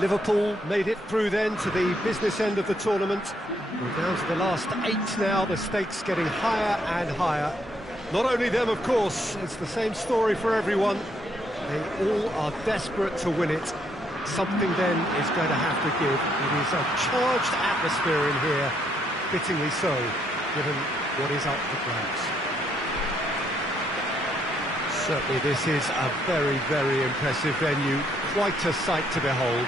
Liverpool made it through then to the business end of the tournament. We're down to the last 8 now, the stakes getting higher and higher. Not only them, of course, it's the same story for everyone. They all are desperate to win it. Something then is going to have to give. It is a charged atmosphere in here, fittingly so, given what is up for grabs. Certainly this is a very, very impressive venue, quite a sight to behold.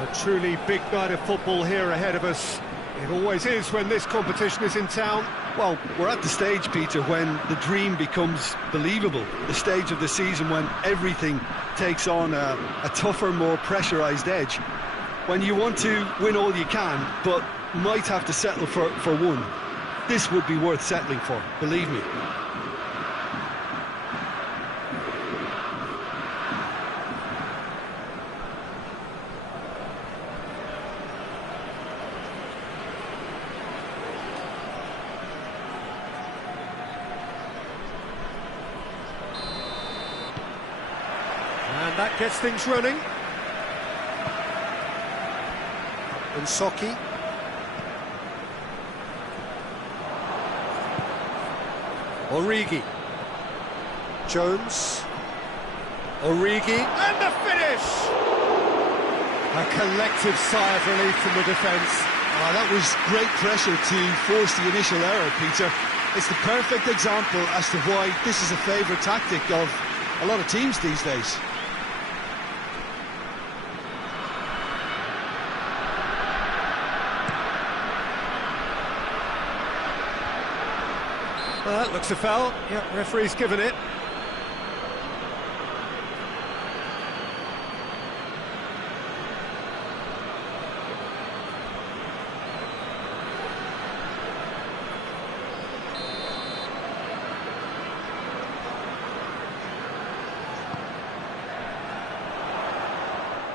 A truly big night of football here ahead of us. It always is when this competition is in town. Well, we're at the stage, Peter, when the dream becomes believable. The stage of the season when everything takes on a tougher, more pressurised edge. When you want to win all you can, but might have to settle for one. This would be worth settling for, believe me. And that gets things running. And Soki. Origi. Jones. Origi. And the finish! A collective sigh of relief from the defence. Oh, that was great pressure to force the initial error, Peter. It's the perfect example as to why this is a favourite tactic of a lot of teams these days. Well, that looks a foul. Yep, referee's given it.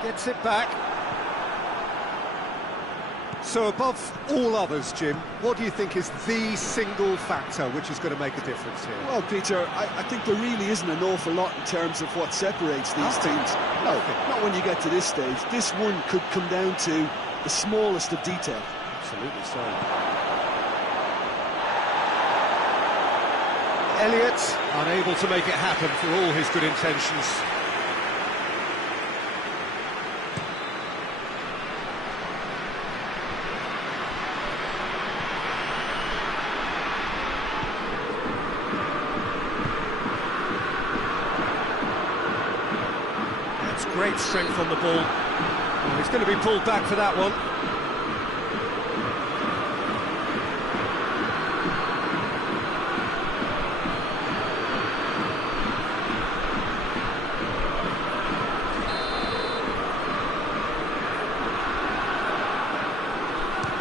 Gets it back. So above all others, Jim, what do you think is the single factor which is going to make a difference here? Well, Peter, I think there really isn't an awful lot in terms of what separates these teams. No, not when you get to this stage. This one could come down to the smallest of detail. Absolutely so. Elliott unable to make it happen for all his good intentions. Great strength on the ball. Well, he's going to be pulled back for that one.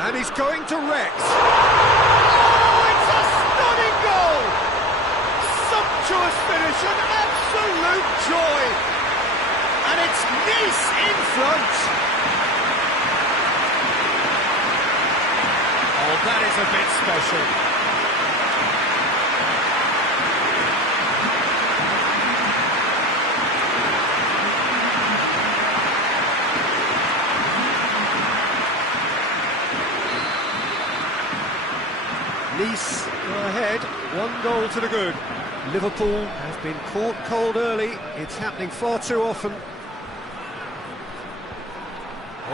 And he's going to Rex. Oh, it's a stunning goal! Sumptuous finish, an absolute joy! And it's Nice in front. Oh, that is a bit special. Nice go ahead, 1 goal to the good. Liverpool have been caught cold early. It's happening far too often.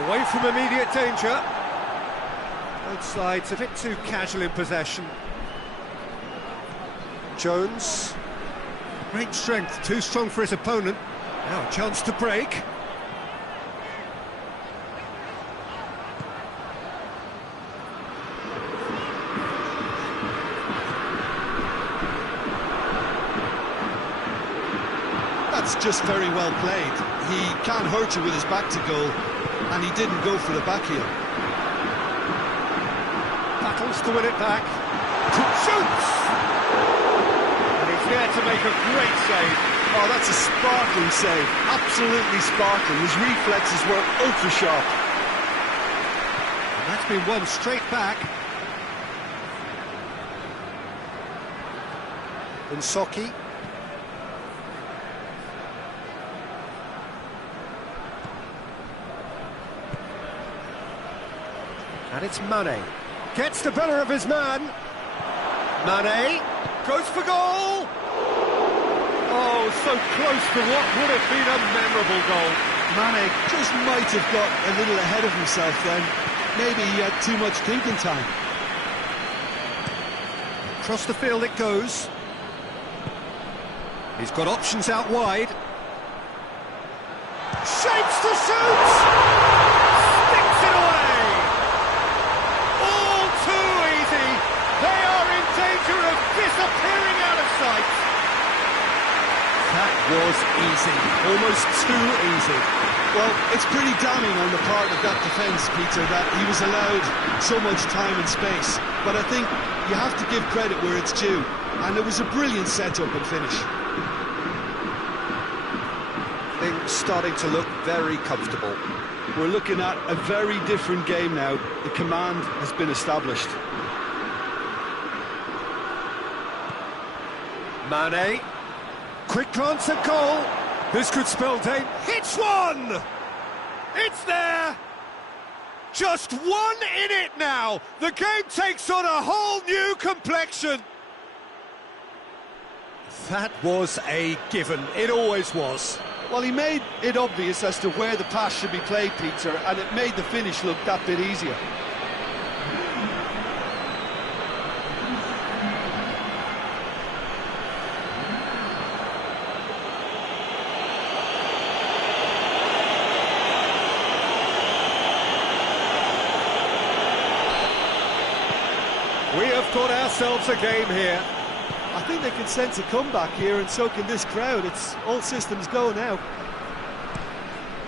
Away from immediate danger. Both sides a bit too casual in possession. Jones. Great strength, too strong for his opponent. Now a chance to break. That's just very well played. He can't hurt you with his back to goal. and he didn't go for the back heel. Battles to win it back. Shoots! And he's there to make a great save. Oh, that's a sparkling save. Absolutely sparkling. His reflexes were ultra sharp. And that's been won straight back. Insoki. And it's Mane. Gets the better of his man. Mane goes for goal. Oh, so close to what would have been a memorable goal. Mane just might have got a little ahead of himself then. Maybe he had too much thinking time. Across the field it goes. He's got options out wide. Shapes to shoot! Sticks it away! All too easy. They are in danger of disappearing out of sight. That was easy. Almost too easy. Well, it's pretty damning on the part of that defence, Peter, that he was allowed so much time and space. But I think you have to give credit where it's due. And it was a brilliant setup and finish. Things starting to look very comfortable. We're looking at a very different game now. The command has been established. Mane. Quick glance at goal. This could spell danger. Hits one! It's there! Just one in it now! The game takes on a whole new complexion! That was a given. It always was. Well, he made it obvious as to where the pass should be played, Peter, and it made the finish look that bit easier. We have got ourselves a game here. I think they can sense a comeback here, and so can this crowd. It's all systems go now.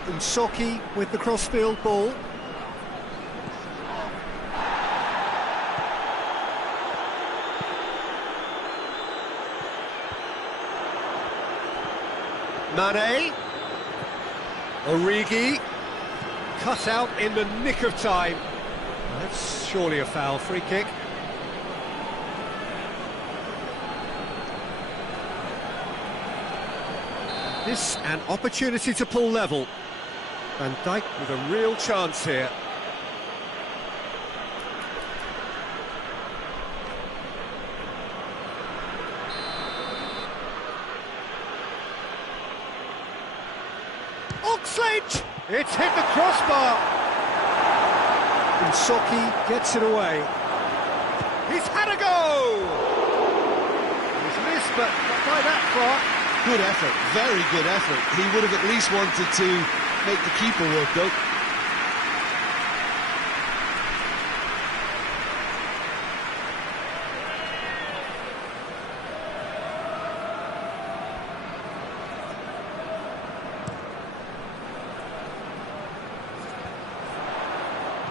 Insoki with the cross-field ball. Mane. Origi. Cut out in the nick of time. That's surely a foul. Free kick. This an opportunity to pull level. Van Dijk with a real chance here. Oxlade! It's hit the crossbar. Insoki gets it away. He's had a go! He's missed, but not by that far. Good effort, very good effort. He would have at least wanted to make the keeper work, though.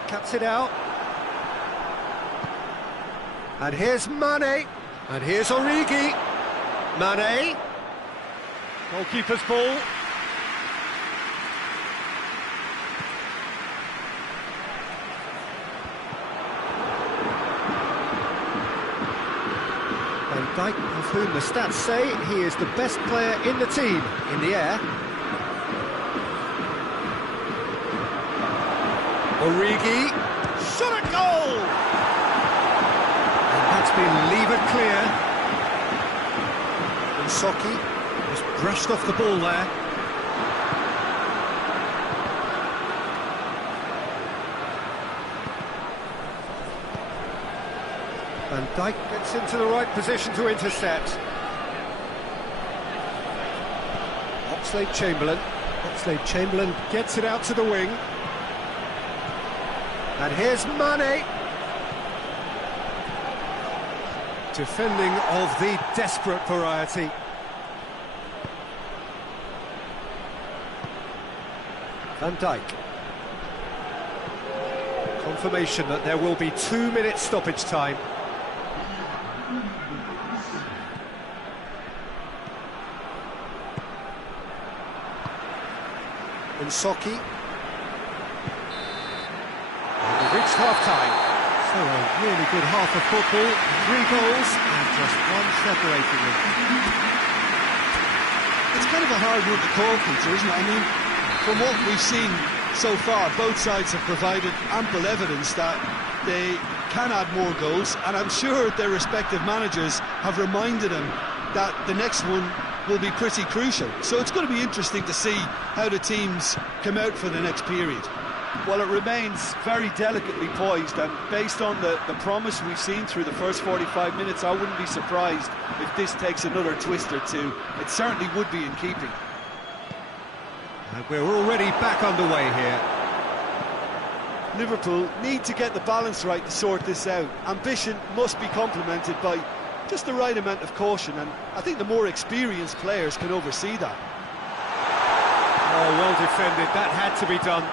Cuts it out. And here's Mane. And here's Origi. Mane. Goalkeeper's ball. Van Dijk, of whom the stats say he is the best player in the team in the air. Origi. Shot at goal! And that's been levered clear. Insoki. Just brushed off the ball there. Van Dijk gets into the right position to intercept. Oxlade-Chamberlain. Oxlade-Chamberlain gets it out to the wing. And here's Mane. Defending of the desperate variety. Van Dijk. confirmation that there will be 2 minutes stoppage time. Insoki. And we've reached half-time. So a really good half of football, 3 goals and just one separating them. It's kind of a hard one to call, Peter, isn't it? I mean, from what we've seen so far, both sides have provided ample evidence that they can add more goals, and I'm sure their respective managers have reminded them that the next one will be pretty crucial. So it's going to be interesting to see how the teams come out for the next period. Well, it remains very delicately poised, and based on the promise we've seen through the first 45 minutes, I wouldn't be surprised if this takes another twist or two. It certainly would be in keeping. And we're already back underway here. Liverpool need to get the balance right to sort this out. Ambition must be complemented by just the right amount of caution, and I think the more experienced players can oversee that. Oh, well defended, that had to be done.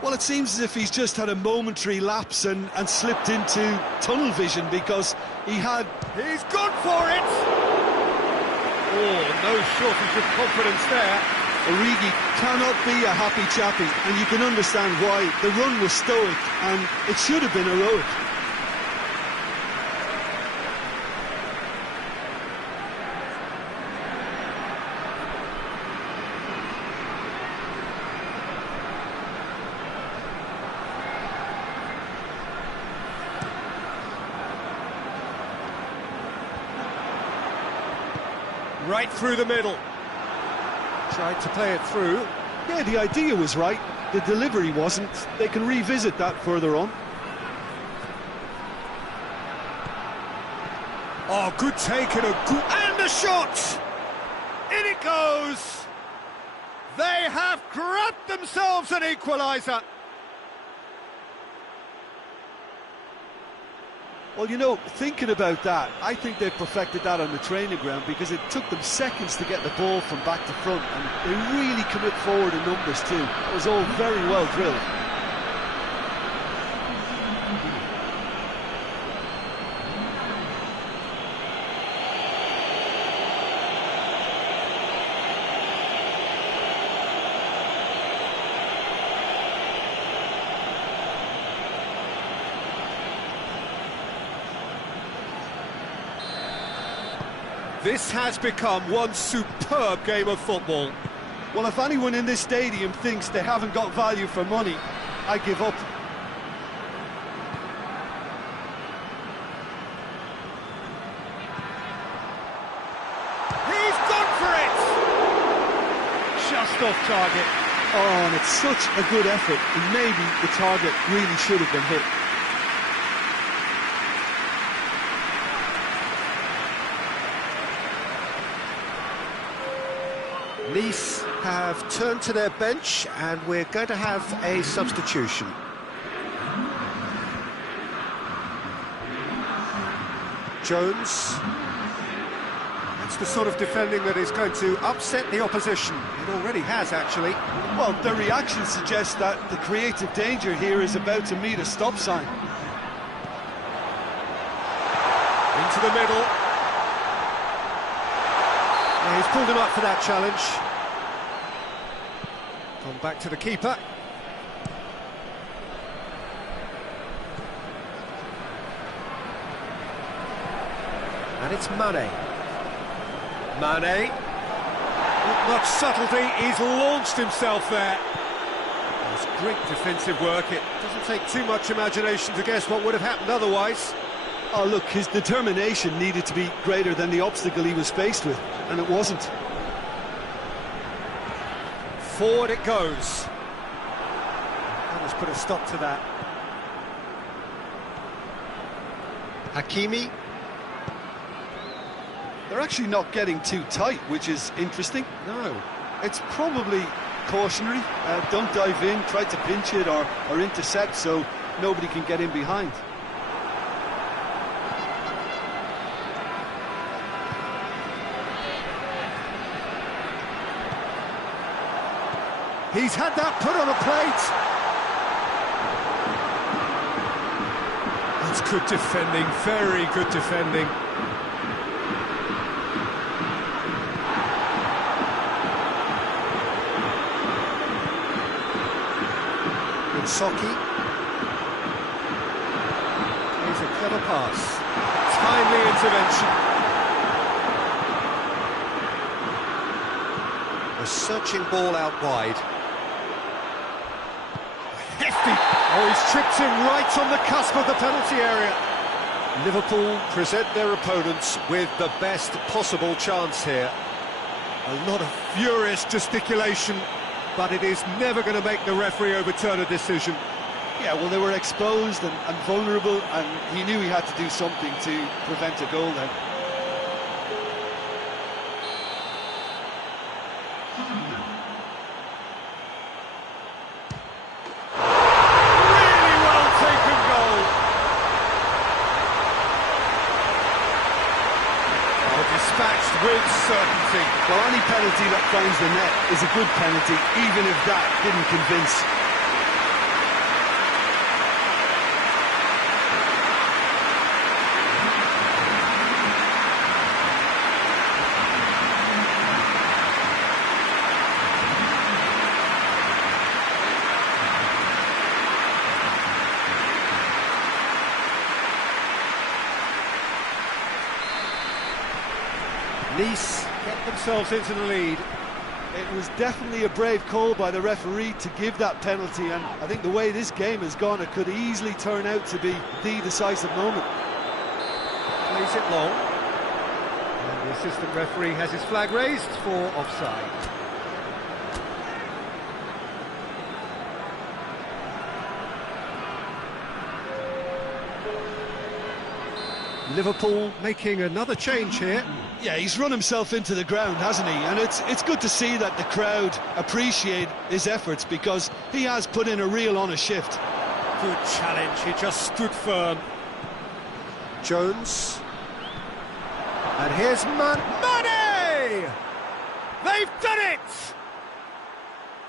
Well, it seems as if he's just had a momentary lapse and slipped into tunnel vision, because he's gone for it! Oh, no shortage of confidence there. Origi cannot be a happy chappy, and you can understand why. The run was stoic, and it should have been heroic. Right through the middle. Tried to play it through. Yeah, the idea was right. The delivery wasn't. They can revisit that further on. Oh, good take and a shot! In it goes! They have grabbed themselves an equaliser. Well, you know, thinking about that, I think they've perfected that on the training ground, because it took them seconds to get the ball from back to front, and they really commit forward in numbers too. It was all very well drilled. This has become one superb game of football. Well, if anyone in this stadium thinks they haven't got value for money, I give up. He's gone for it! Just off target. Oh, and it's such a good effort, and maybe the target really should have been hit. Nice have turned to their bench, and we're going to have a substitution. Jones. That's the sort of defending that is going to upset the opposition. It already has, actually. Well, the reaction suggests that the creative danger here is about to meet a stop sign. Into the middle. He's pulled him up for that challenge. Gone back to the keeper. And it's Mane. Mane. Not much subtlety, he's launched himself there. That's great defensive work. It doesn't take too much imagination to guess what would have happened otherwise. Oh, look, his determination needed to be greater than the obstacle he was faced with, and it wasn't. Forward it goes. That has put a stop to that. Hakimi. They're actually not getting too tight, which is interesting. No. It's probably cautionary. Don't dive in, try to pinch it or intercept so nobody can get in behind. He's had that put on a plate. Good defending, very good defending. Socky. Here's a clever pass. Timely intervention. A searching ball out wide. Hefty! Oh, he's tripped him right on the cusp of the penalty area. Liverpool present their opponents with the best possible chance here. A lot of furious gesticulation, but it is never going to make the referee overturn a decision. Yeah, well, they were exposed and vulnerable, and he knew he had to do something to prevent a goal then. Really well taken goal. Oh, dispatched with certainty. Well, any penalty that finds the net is a good penalty, even if that didn't convince. Nice get themselves into the lead. It was definitely a brave call by the referee to give that penalty, and I think the way this game has gone, it could easily turn out to be the decisive moment. Plays it long. And the assistant referee has his flag raised for offside. Liverpool making another change here. Yeah, he's run himself into the ground, hasn't he? And it's good to see that the crowd appreciate his efforts, because he has put in a real honest shift. Good challenge, he just stood firm. Jones. And here's Mane! They've done it!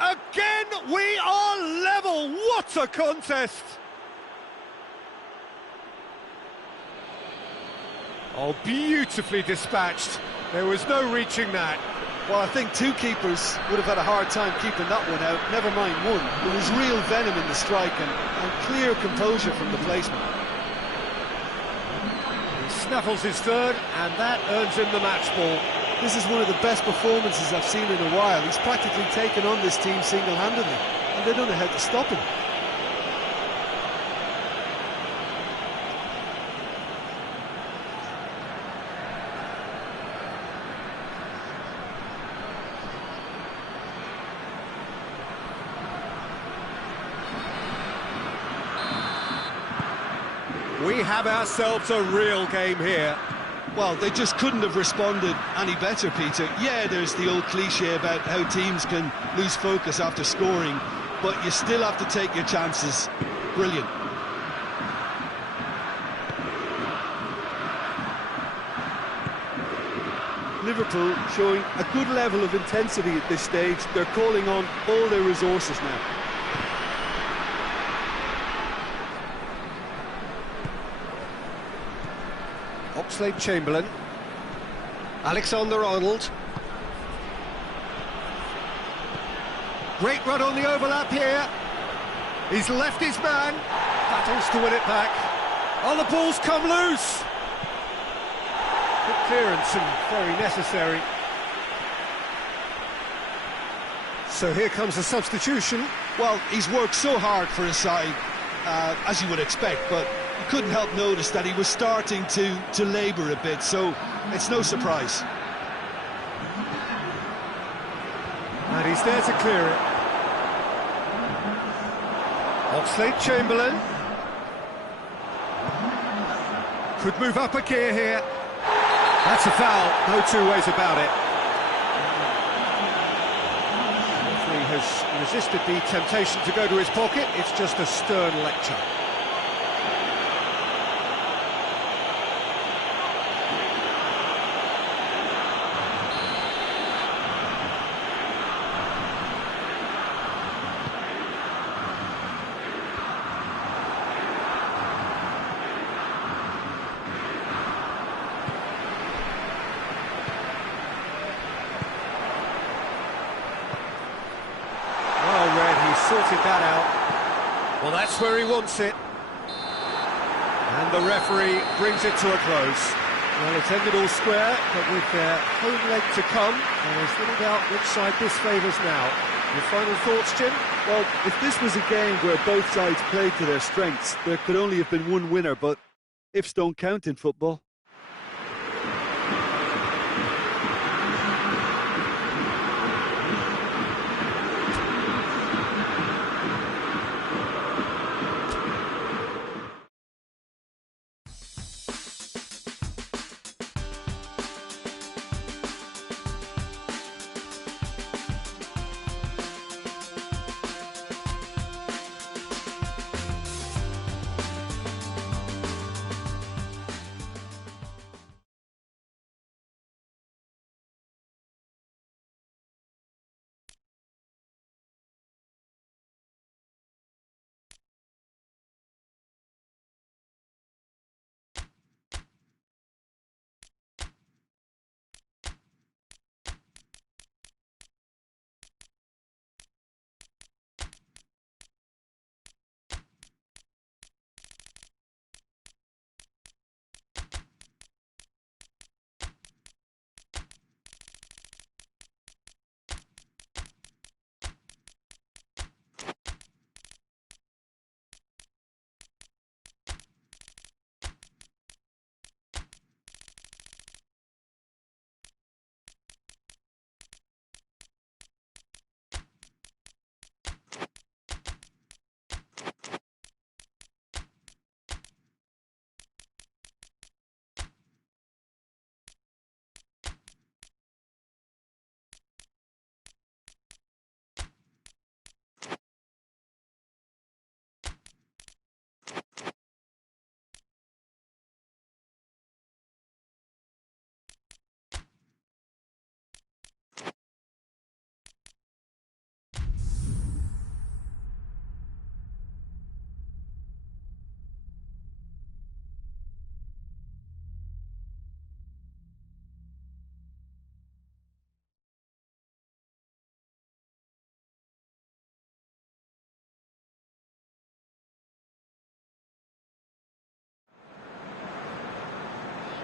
Again, we are level! What a contest! Oh, beautifully dispatched. There was no reaching that. Well, I think two keepers would have had a hard time keeping that one out, never mind one. There was real venom in the strike and clear composure from the placement. He snaffles his third, and that earns him the match ball. This is one of the best performances I've seen in a while. He's practically taken on this team single-handedly, and they don't know how to stop him. We have ourselves a real game here. Well, they just couldn't have responded any better, Peter. Yeah, there's the old cliche about how teams can lose focus after scoring, but you still have to take your chances. Brilliant. Liverpool showing a good level of intensity at this stage. They're calling on all their resources now. Oxlade-Chamberlain, Alexander-Arnold. Great run on the overlap here. He's left his man. Battles to win it back. Oh, the ball's come loose. Good clearance and very necessary. So here comes a substitution. Well, he's worked so hard for his side, as you would expect, but you couldn't help notice that he was starting to labour a bit, so it's no surprise. And he's there to clear it. Oxlade-Chamberlain. Could move up a gear here. That's a foul, no two ways about it. Referee has resisted the temptation to go to his pocket. It's just a stern lecture. that out. Well, that's where he wants it. And the referee brings it to a close. Well, it's ended all square, but with their home leg to come, there's little doubt which side this favours now. Your final thoughts, Jim? Well, if this was a game where both sides played to their strengths, there could only have been one winner, but ifs don't count in football.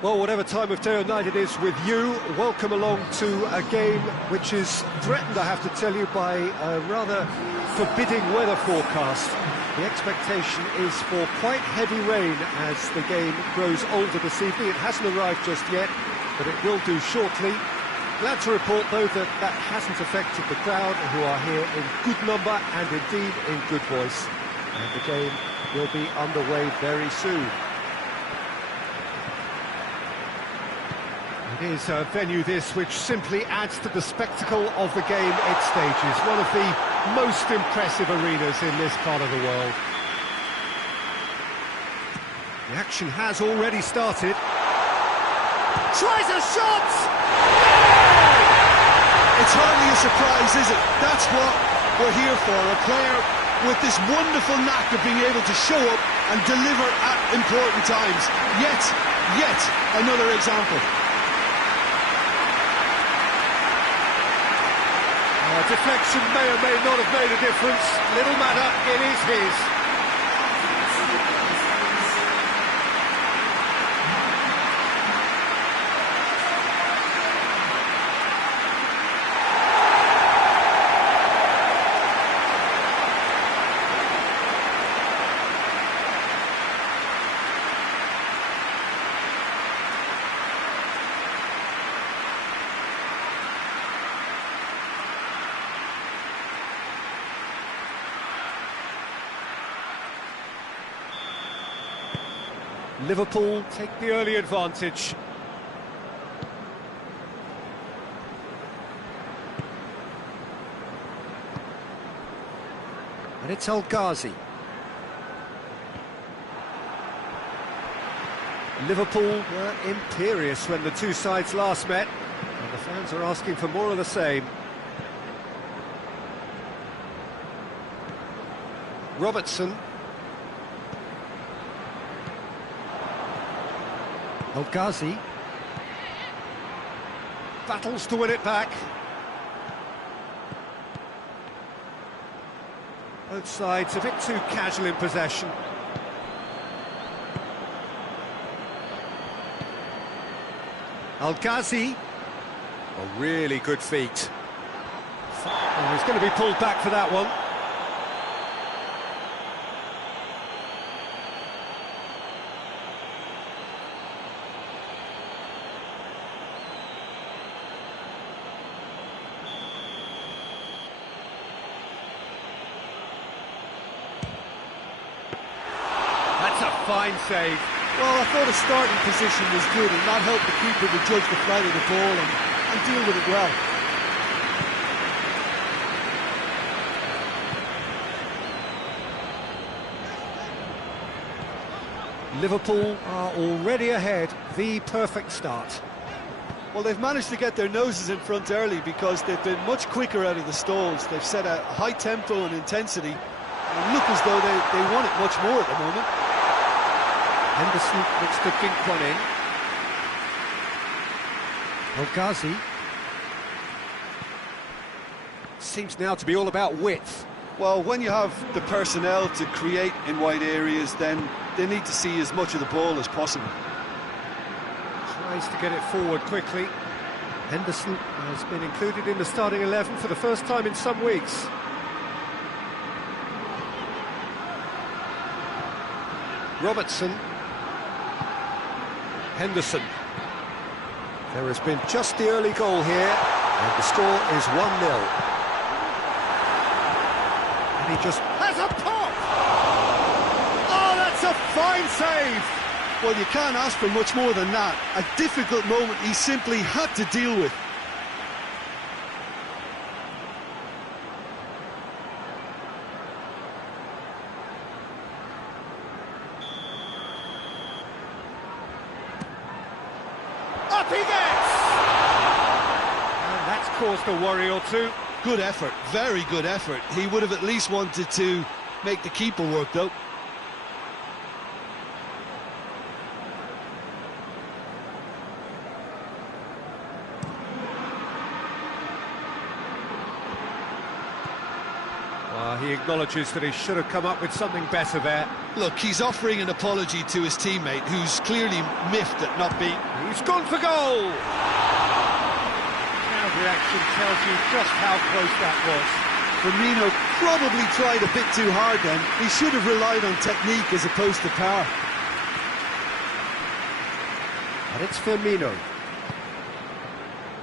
Well, whatever time of day or night it is with you, welcome along to a game which is threatened, I have to tell you, by a rather forbidding weather forecast. The expectation is for quite heavy rain as the game grows older this evening. It hasn't arrived just yet, but it will do shortly. Glad to report, though, that that hasn't affected the crowd, who are here in good number and indeed in good voice. And the game will be underway very soon. It is a venue this which simply adds to the spectacle of the game it stages. One of the most impressive arenas in this part of the world. The action has already started. Tries a shot! It's hardly a surprise, is it? That's what we're here for. A player with this wonderful knack of being able to show up and deliver at important times. Yet another example. Deflection may or may not have made a difference. Little matter, it is his. Liverpool take the early advantage. And it's El-Ghazi. Liverpool were imperious when the two sides last met, and the fans are asking for more of the same. Robertson. El-Ghazi battles to win it back. Both sides a bit too casual in possession. Al-Ghazi. A really good feat. Oh, he's going to be pulled back for that one. That's a fine save. Well, I thought his starting position was good, and that helped the keeper to judge the flight of the ball and deal with it well. Liverpool are already ahead. The perfect start. Well, they've managed to get their noses in front early because they've been much quicker out of the stalls. They've set a high tempo and intensity, and look as though they want it much more at the moment. Henderson looks to dink one in. El-Ghazi. Seems now to be all about width. Well, when you have the personnel to create in wide areas, then they need to see as much of the ball as possible. Tries to get it forward quickly. Henderson has been included in the starting 11 for the first time in some weeks. Robertson. Henderson. There has been just the early goal here, and the score is 1-0. And he just has a pop! Oh, that's a fine save! Well, you can't ask for much more than that. A difficult moment he simply had to deal with. Up he gets! And that's caused a worry or two. Good effort, very good effort. He would have at least wanted to make the keeper work, though. He acknowledges that he should have come up with something better there. Look, he's offering an apology to his teammate, who's clearly miffed at not being... He's gone for goal! Crowd reaction tells you just how close that was. Firmino probably tried a bit too hard then. He should have relied on technique as opposed to power. And it's Firmino.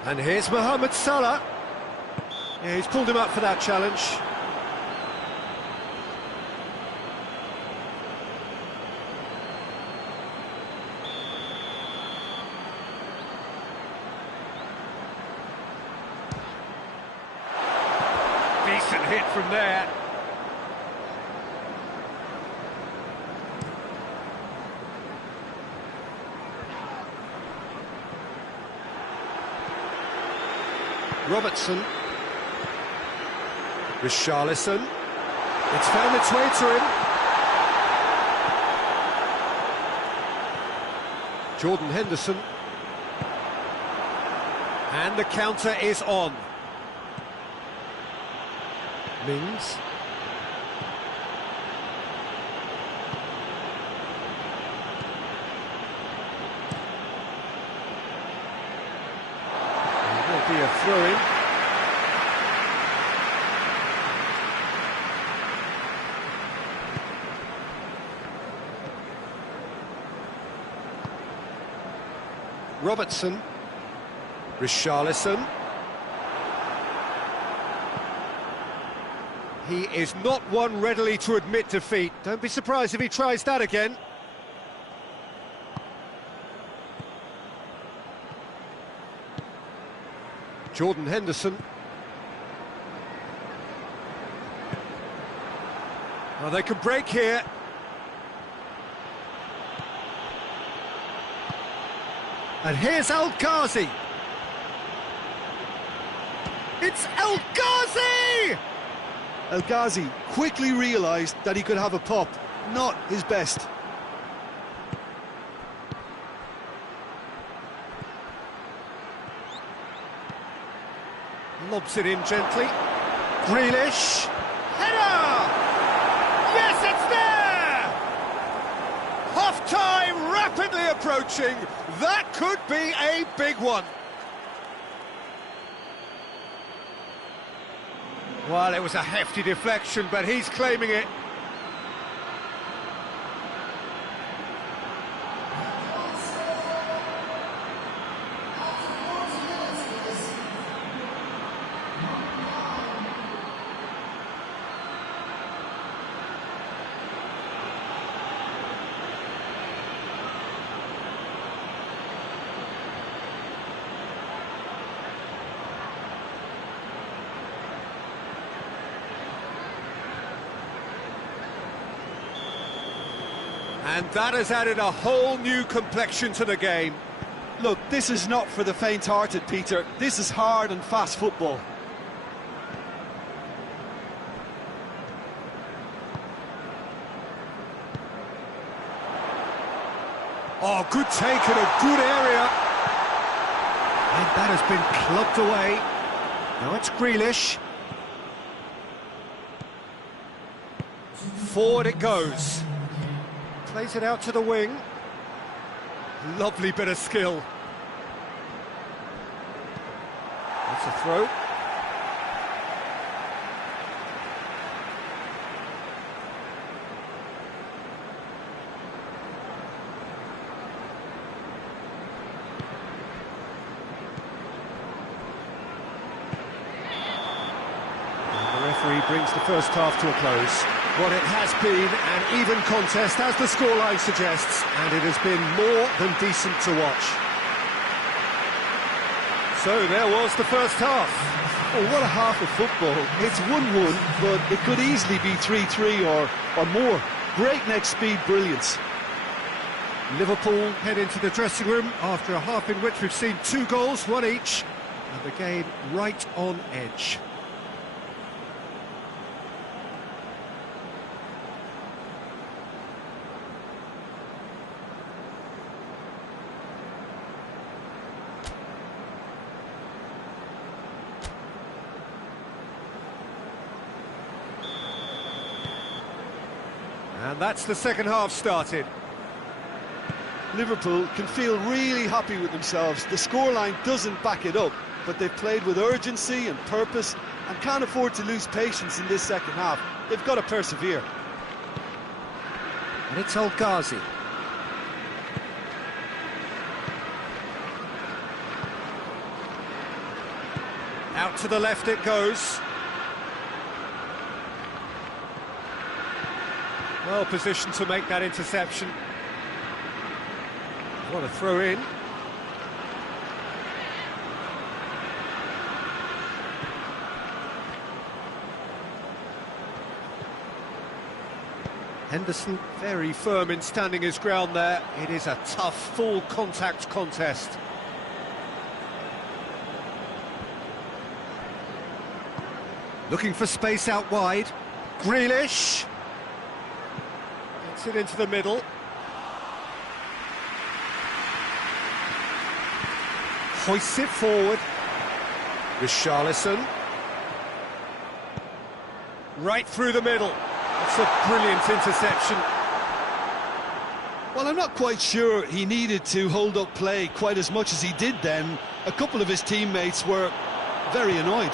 And here's Mohamed Salah. Yeah, he's pulled him up for that challenge. Decent hit from there. Robertson. Richarlison. It's found its way to him. Jordan Henderson. And the counter is on. Mings. There will be a throw-in. Robertson. Richarlison. He is not one readily to admit defeat. Don't be surprised if he tries that again. Jordan Henderson. Well, they can break here. And here's El-Ghazi. It's El-Ghazi! El-Ghazi quickly realised that he could have a pop. Not his best. Lobs it in gently. Grealish. Header! Half-time rapidly approaching. That could be a big one. Well, it was a hefty deflection, but he's claiming it. And that has added a whole new complexion to the game. Look, this is not for the faint-hearted, Peter. This is hard and fast football. Oh, good take in a good area. And that has been clubbed away. Now it's Grealish. Forward it goes. Plays it out to the wing. Lovely bit of skill. That's a throw. And the referee brings the first half to a close. What it has been an even contest, as the scoreline suggests, and it has been more than decent to watch. So there was the first half. Oh, what a half of football. It's 1-1, but it could easily be 3-3 or more. Breakneck speed brilliance. Liverpool head into the dressing room after a half in which we've seen 2 goals, 1 each, and the game right on edge. And that's the second half started. Liverpool can feel really happy with themselves. The scoreline doesn't back it up, but they've played with urgency and purpose and can't afford to lose patience in this second half. They've got to persevere. And it's El-Ghazi. Out to the left it goes. Well positioned to make that interception. What a throw in. Henderson very firm in standing his ground there. It is a tough full contact contest. Looking for space out wide. Grealish. Gets it into the middle. Hoists it forward. Richarlison. Right through the middle. It's a brilliant interception. Well, I'm not quite sure he needed to hold up play quite as much as he did then. A couple of his teammates were very annoyed.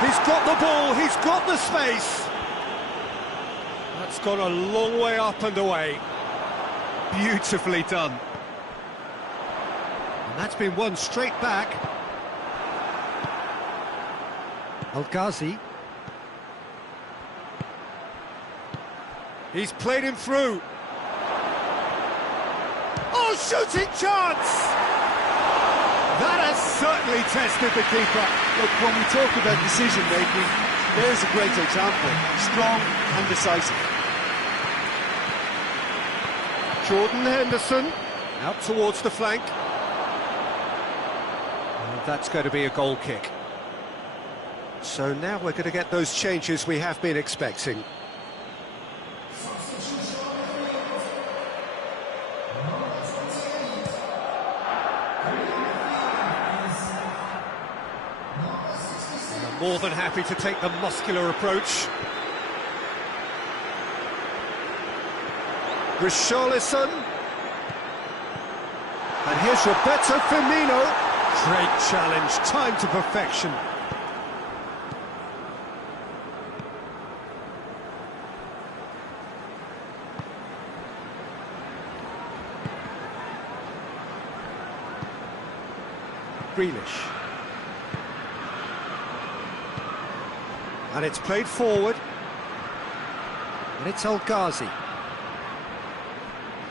He's got the ball, he's got the space. That's gone a long way up and away. Beautifully done. And that's been won straight back. El-Ghazi. He's played him through. Oh, shooting chance! That has certainly tested the keeper. Look, when we talk about decision-making, there's a great example. Strong and decisive. Jordan Henderson out towards the flank. And that's going to be a goal kick. So now we're going to get those changes we have been expecting. More than happy to take the muscular approach. Richarlison. And here's Roberto Firmino. Great challenge, timed to perfection. Grealish. And it's played forward. And it's El Ghazi.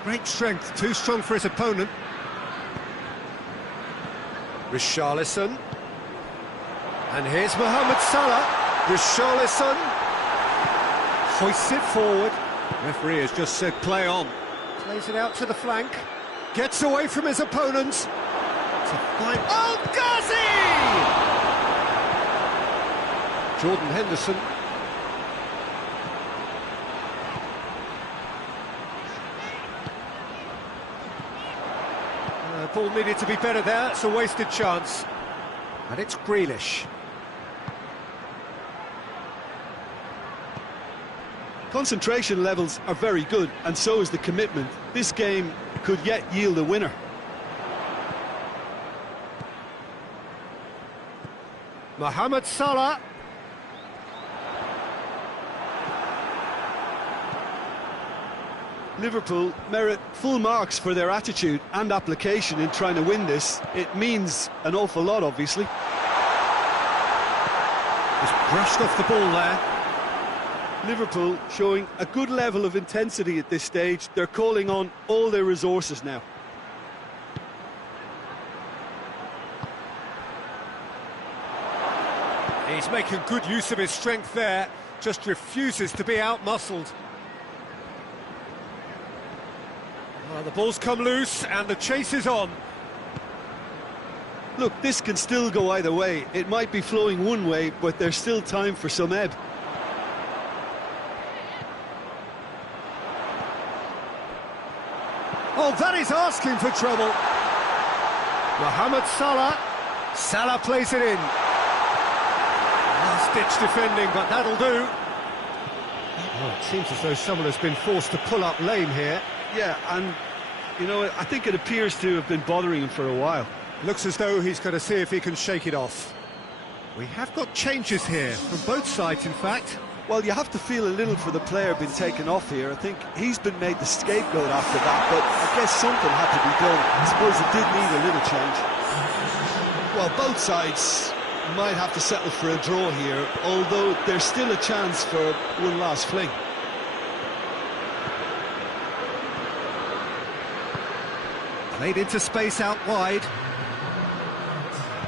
Great strength, too strong for his opponent. Richarlison. And here's Mohamed Salah. Richarlison. Hoists it forward. Referee has just said play on. Plays it out to the flank. Gets away from his opponent. El Ghazi! Jordan Henderson. Ball needed to be better there, it's a wasted chance. And it's Grealish. Concentration levels are very good, and so is the commitment. This game could yet yield a winner. Mohamed Salah. Liverpool merit full marks for their attitude and application in trying to win this. It means an awful lot, obviously. Just brushed off the ball there. Liverpool showing a good level of intensity at this stage. They're calling on all their resources now. He's making good use of his strength there, just refuses to be out-muscled. Well, the ball's come loose and the chase is on. Look, this can still go either way. It might be flowing one way, but there's still time for some ebb. Oh, that is asking for trouble. Mohamed Salah. Salah plays it in. Last-ditch defending, but that'll do. Oh, it seems as though someone has been forced to pull up lame here. Yeah, and, you know, I think it appears to have been bothering him for a while. Looks as though he's going to see if he can shake it off. We have got changes here, from both sides, in fact. Well, you have to feel a little for the player being taken off here. I think he's been made the scapegoat after that, but I guess something had to be done. I suppose it did need a little change. Well, both sides might have to settle for a draw here, although there's still a chance for one last fling. Played into space out wide.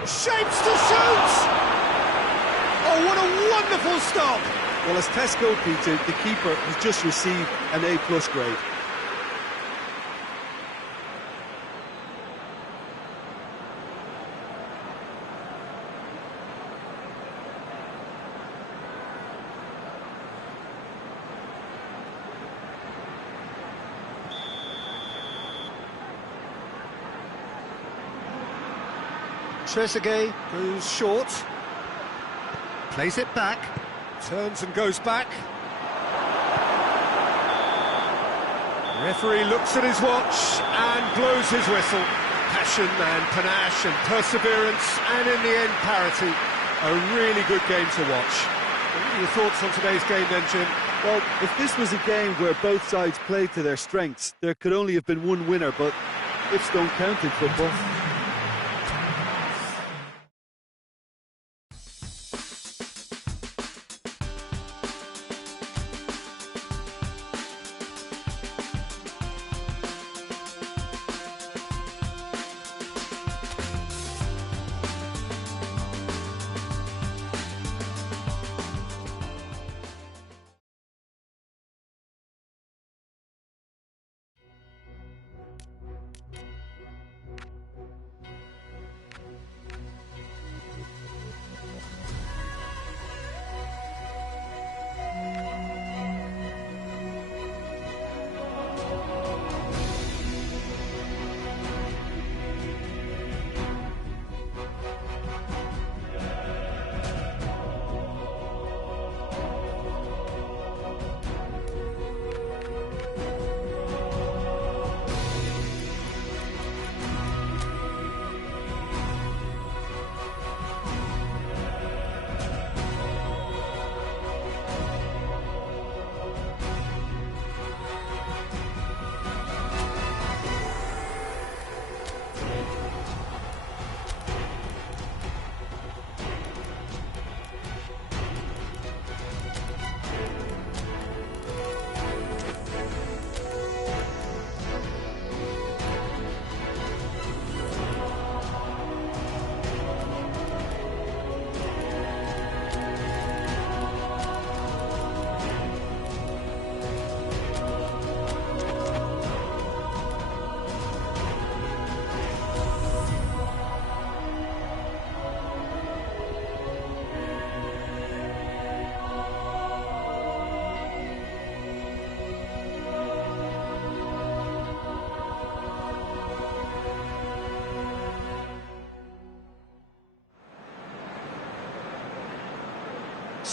Shapes to shoot! Oh, what a wonderful stop! Well, as tests go, Peter, the keeper has just received an A+ grade. Trezeguet goes short, plays it back, turns and goes back. The referee looks at his watch and blows his whistle. Passion and panache and perseverance, and in the end parity. A really good game to watch. What are your thoughts on today's game then, Jim? Well, if this was a game where both sides played to their strengths, there could only have been one winner, but ifs don't count in football.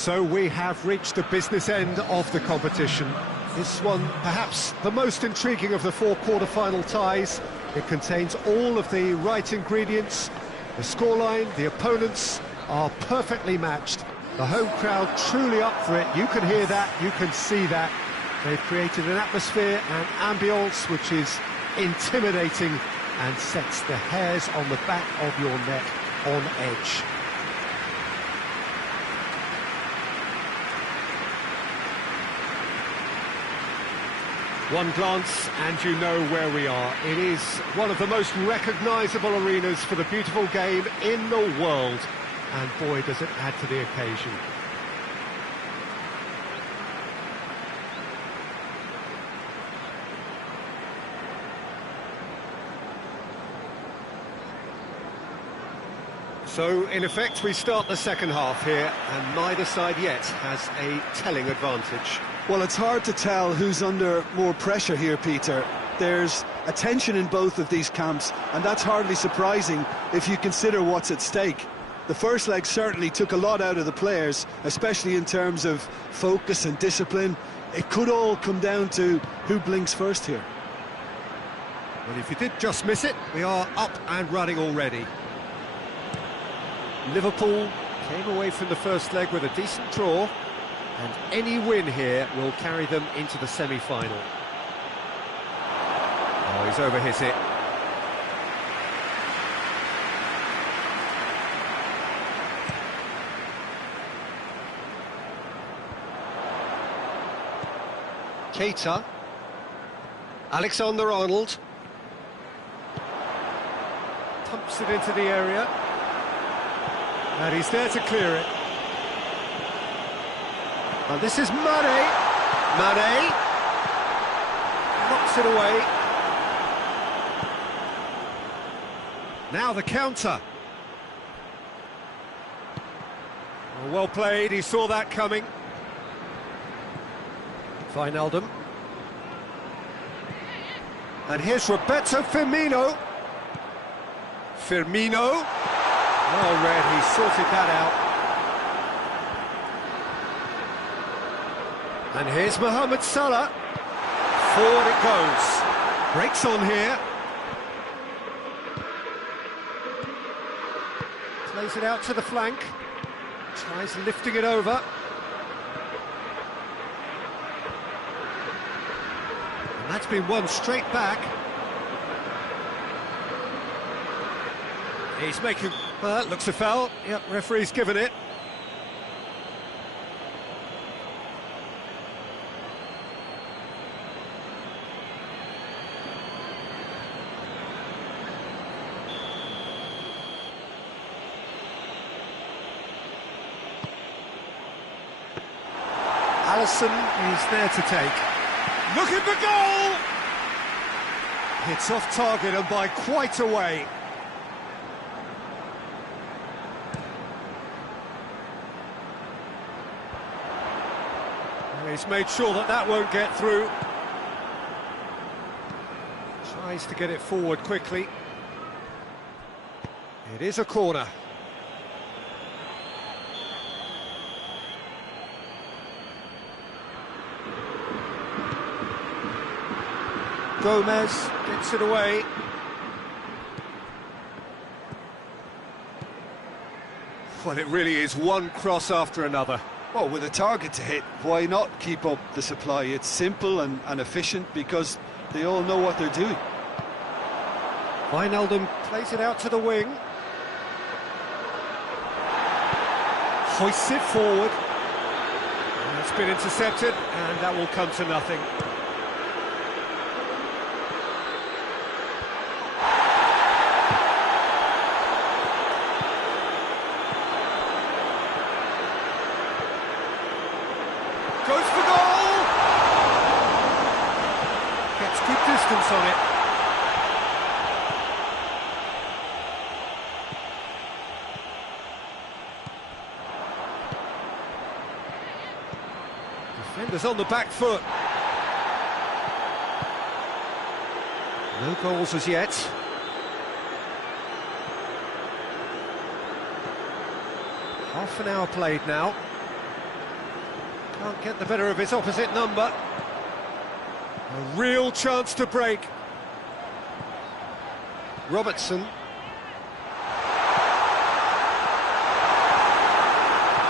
So we have reached the business end of the competition. This one, perhaps the most intriguing of the four quarter-final ties. It contains all of the right ingredients. The scoreline, the opponents are perfectly matched. The home crowd truly up for it. You can hear that, you can see that. They've created an atmosphere and ambience which is intimidating and sets the hairs on the back of your neck on edge. One glance and you know where we are. It is one of the most recognisable arenas for the beautiful game in the world. And boy, does it add to the occasion. So, in effect, we start the second half here, and neither side yet has a telling advantage. Well, it's hard to tell who's under more pressure here, Peter. There's a tension in both of these camps, and that's hardly surprising if you consider what's at stake. The first leg certainly took a lot out of the players, especially in terms of focus and discipline. It could all come down to who blinks first here. Well, if you did just miss it, we are up and running already. Liverpool came away from the first leg with a decent draw, and any win here will carry them into the semi-final. Oh, he's overhit it. Keita. Alexander-Arnold. Pumps it into the area. And he's there to clear it. And this is Mane. Mane knocks it away. Now the counter. Well played, he saw that coming. Wijnaldum. And here's Roberto Firmino. Firmino. Oh, Red, he sorted that out. And here's Mohamed Salah. Forward it goes. Breaks on here. Plays it out to the flank. Tries lifting it over. And that's been won straight back. He's making... Well, that looks a foul. Yep, referee's given it. Alisson is there to take. Look at the goal! Hits off target and by quite a way. He's made sure that that won't get through. Tries to get it forward quickly. It is a corner. Gomez gets it away. Well, it really is one cross after another. Well, with a target to hit, why not keep up the supply? It's simple and efficient because they all know what they're doing. Wijnaldum plays it out to the wing. Hoists it forward. And it's been intercepted, and that will come to nothing. Goes for goal! Gets good distance on it. Defenders on the back foot. No goals as yet. Half an hour played now. Can't get the better of his opposite number. A real chance to break. Robertson.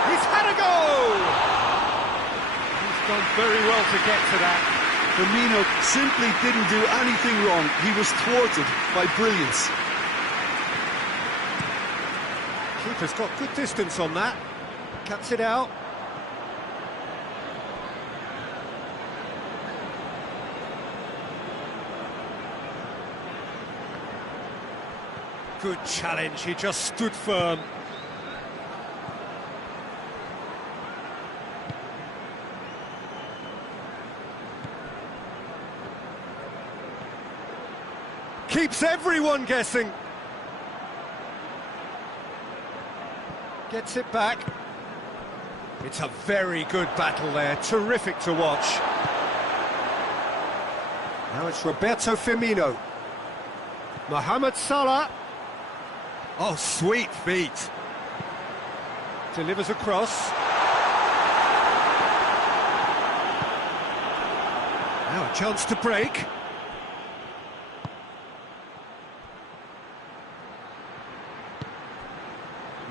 He's had a go! He's done very well to get to that. Firmino simply didn't do anything wrong. He was thwarted by brilliance. Keeper's got good distance on that. Cuts it out. Good challenge, he just stood firm. Keeps everyone guessing. Gets it back. It's a very good battle there, terrific to watch. Now it's Roberto Firmino. Mohamed Salah. Oh, sweet feet. Delivers across. Now a chance to break.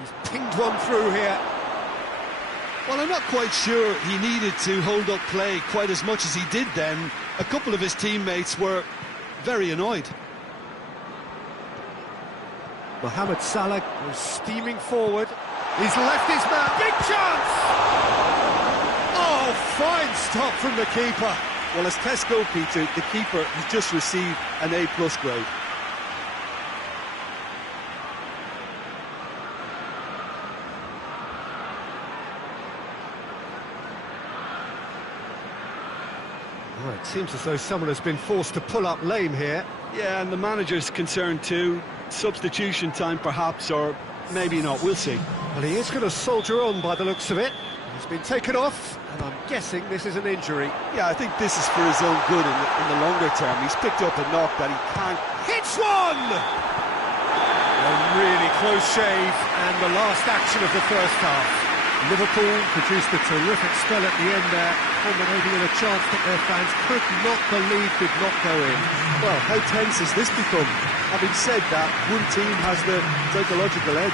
He's pinged one through here. Well, I'm not quite sure he needed to hold up play quite as much as he did then. A couple of his teammates were very annoyed. Mohamed Salah was steaming forward. He's left his man. Big chance! Oh, fine stop from the keeper. Well, as tests go, Peter, the keeper has just received an A+ grade. Oh, it seems as though someone has been forced to pull up lame here. Yeah, and the manager's concerned too. Substitution time perhaps, or maybe not, we'll see. Well, he is going to soldier on by the looks of it. He's been taken off, and I'm guessing this is an injury. Yeah, I think this is for his own good in the longer term. He's picked up a knock that he can't... Hits one! A really close shave, and the last action of the first half. Liverpool produced a terrific spell at the end there, culminating in a chance that their fans could not believe did not go in. Well, how tense has this become? Having said that, one team has the psychological edge.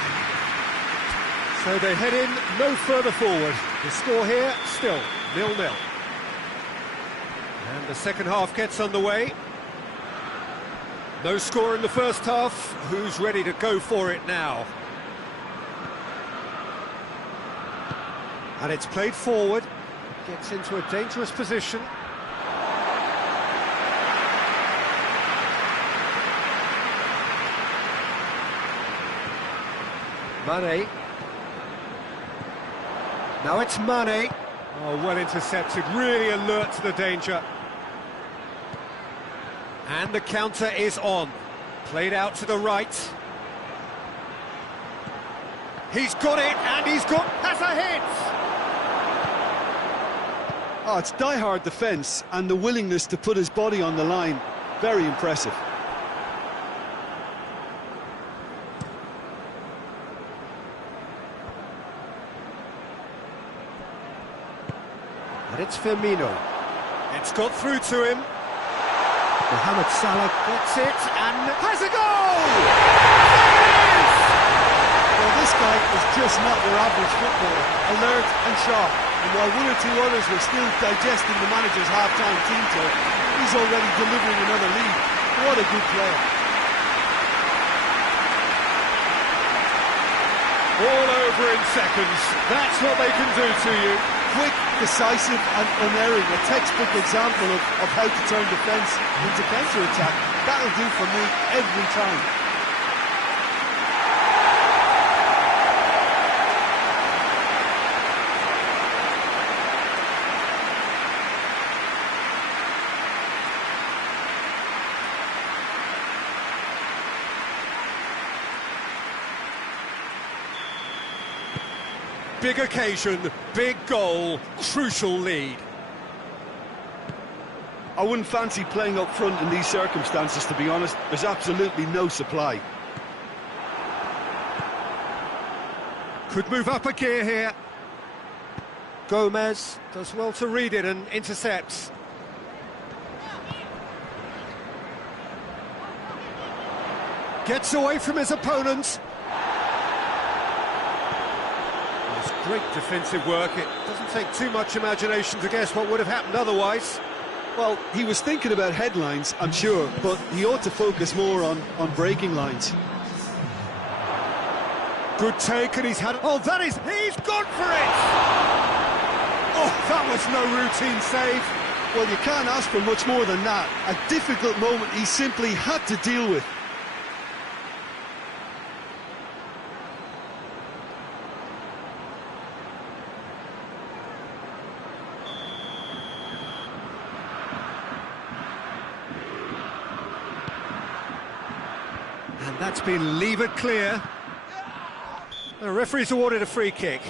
So they head in no further forward. The score here, still 0-0. And the second half gets underway. No score in the first half. Who's ready to go for it now? And it's played forward. Gets into a dangerous position. Mane. Now it's Mane. Oh, well intercepted, really alert to the danger. And the counter is on. Played out to the right. He's got it, and he's got... has a hit! Oh, it's die-hard defence, and the willingness to put his body on the line. Very impressive. And it's Firmino. It's got through to him. Mohamed Salah gets it and has a goal! Well, this guy is just not your average footballer. Alert and sharp. And while one or two others were still digesting the manager's half-time team talk, he's already delivering another lead. What a good player. All over in seconds. That's what they can do to you. Quick, decisive and unerring. A textbook example of how to turn defence into counter-attack. That'll do for me every time. Big occasion, big goal, crucial lead. I wouldn't fancy playing up front in these circumstances, to be honest. There's absolutely no supply. Could move up a gear here. Gomez does well to read it and intercepts. Gets away from his opponent. It's great defensive work. It doesn't take too much imagination to guess what would have happened otherwise. Well, he was thinking about headlines, I'm sure, but he ought to focus more on breaking lines. Good take, and he's had... Oh, he's gone for it! Oh, that was no routine save. Well, you can't ask for much more than that. A difficult moment he simply had to deal with. And that's been levered clear. The referee's awarded a free kick.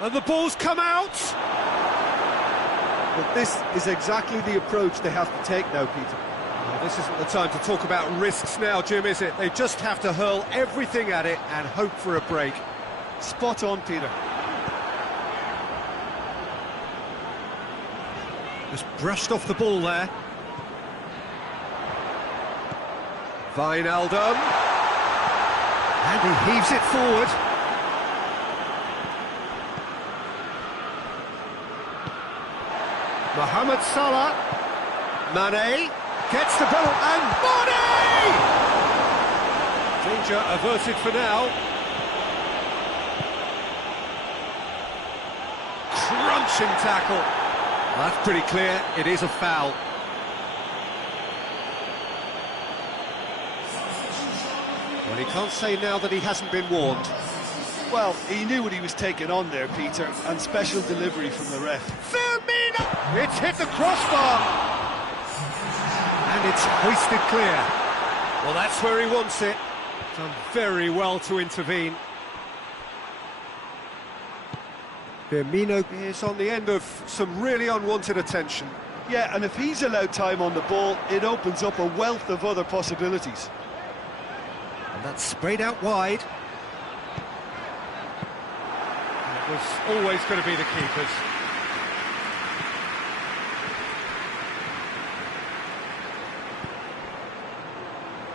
And the ball's come out! But this is exactly the approach they have to take now, Peter. Well, this isn't the time to talk about risks now, Jim, is it? They just have to hurl everything at it and hope for a break. Spot on, Peter. Just brushed off the ball there. Wijnaldum. And he heaves it forward. Mohamed Salah. Mane gets the ball and Mane! Danger averted for now. Crunching tackle. That's pretty clear, it is a foul. Well, he can't say now that he hasn't been warned. Well, he knew what he was taking on there, Peter, and special delivery from the ref. Firmino! It's hit the crossbar! And it's hoisted clear. Well, that's where he wants it. Done very well to intervene. Firmino is on the end of some really unwanted attention. Yeah, and if he's allowed time on the ball, it opens up a wealth of other possibilities. And that's sprayed out wide. It was always going to be the keepers.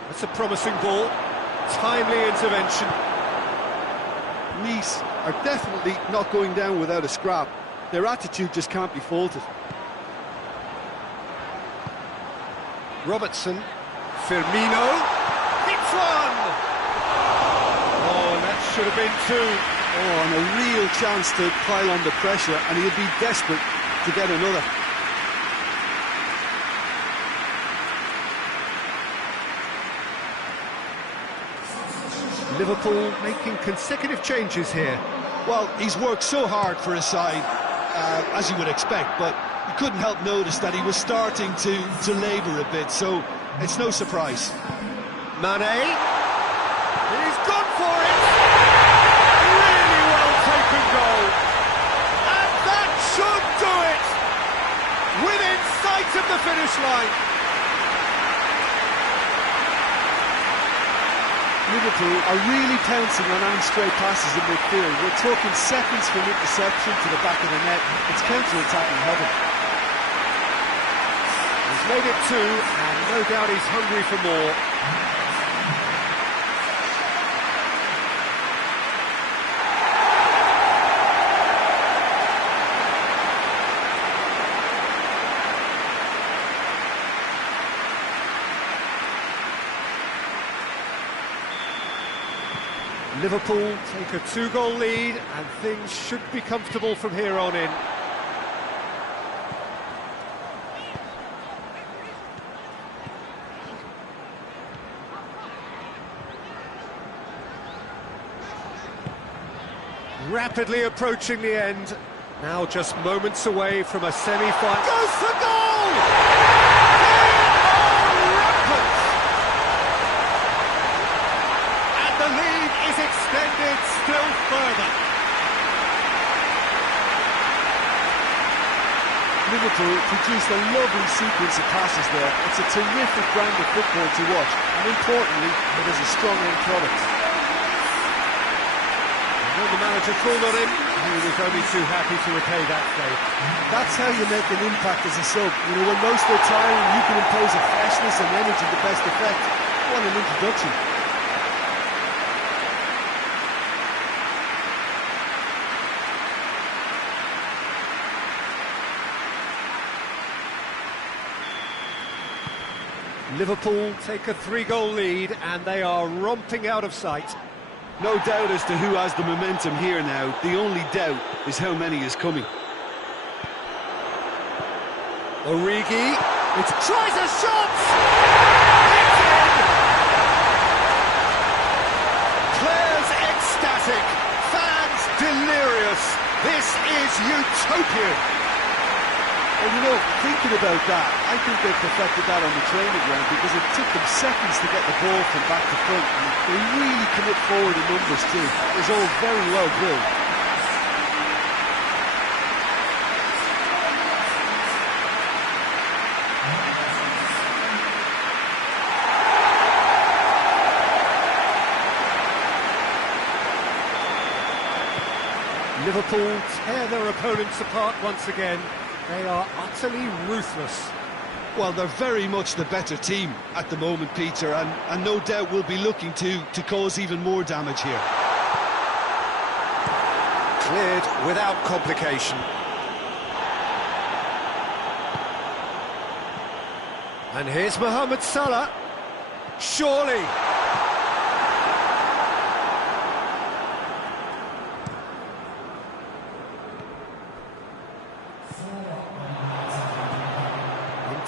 That's a promising ball. Timely intervention. Nice are definitely not going down without a scrap. Their attitude just can't be faulted. Robertson. Firmino. Hits one! Oh, and that should have been two. Oh, and a real chance to pile on the pressure, and he'll be desperate to get another. Liverpool making consecutive changes here. Well, he's worked so hard for his side, as you would expect, but you couldn't help notice that he was starting to labour a bit, so it's no surprise. Mane. He's gone for it! Really well taken goal. And that should do it! Within sight of the finish line. Liverpool are really pouncing on any stray passes in midfield. We're talking seconds from interception to the back of the net. It's counter-attacking heaven. He's made it two, and no doubt he's hungry for more. Liverpool take a two-goal lead, and things should be comfortable from here on in. Rapidly approaching the end, now just moments away from a semi-final. Goes for goal! They are rampant! And the lead is extended. extended still further. Liverpool produced a lovely sequence of passes there. It's a terrific brand of football to watch, and importantly, it is a strong end product. And when the manager called on him, he was only too happy to repay that favour. That's how you make an impact as a sub. You know, when most are tiring, you can impose a freshness and energy to best effect. What an introduction. Liverpool take a 3-goal lead and they are romping out of sight. No doubt as to who has the momentum here now. The only doubt is how many is coming. Origi, it tries a shot! It's in! Players ecstatic, fans delirious. This is utopian. Well, you know, thinking about that, I think they perfected that on the training ground because it took them seconds to get the ball from back to front, and they really commit forward in numbers too. It was all very well drilled. Liverpool tear their opponents apart once again. They are utterly ruthless. Well, they're very much the better team at the moment, Peter, and no doubt will be looking to cause even more damage here. Cleared without complication. And here's Mohamed Salah. Surely.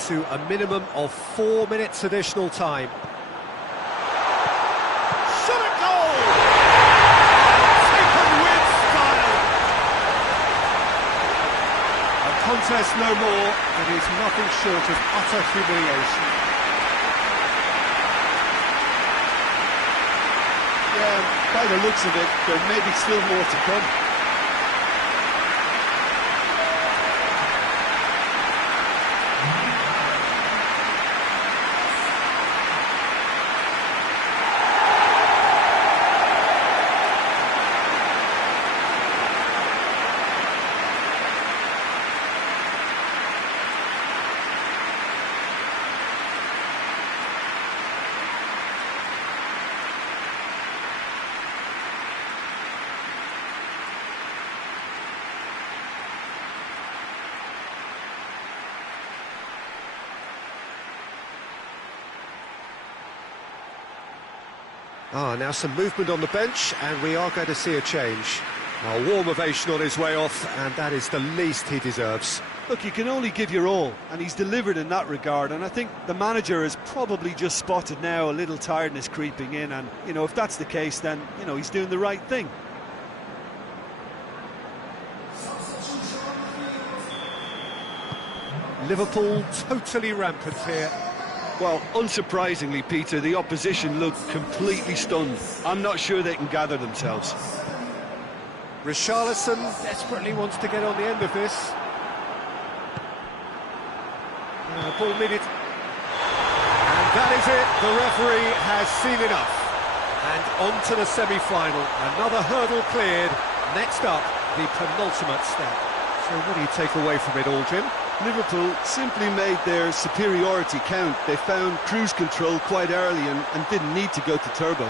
To a minimum of 4 minutes additional time. Shot at goal! Taken with style! A contest no more. It is nothing short of utter humiliation. Yeah, by the looks of it, there may be still more to come. Now some movement on the bench, and we are going to see a change. A warm ovation on his way off, and that is the least he deserves. Look, you can only give your all, and he's delivered in that regard, and I think the manager has probably just spotted now a little tiredness creeping in, and, you know, if that's the case, then, you know, he's doing the right thing. Liverpool totally rampant here. Well, unsurprisingly, Peter, the opposition look completely stunned. I'm not sure they can gather themselves. Richarlison desperately wants to get on the end of this. Ball minute. And that is it. The referee has seen enough. And on to the semi-final. Another hurdle cleared. Next up, the penultimate step. So what do you take away from it all, Jim? Liverpool simply made their superiority count. They found cruise control quite early and didn't need to go to turbo.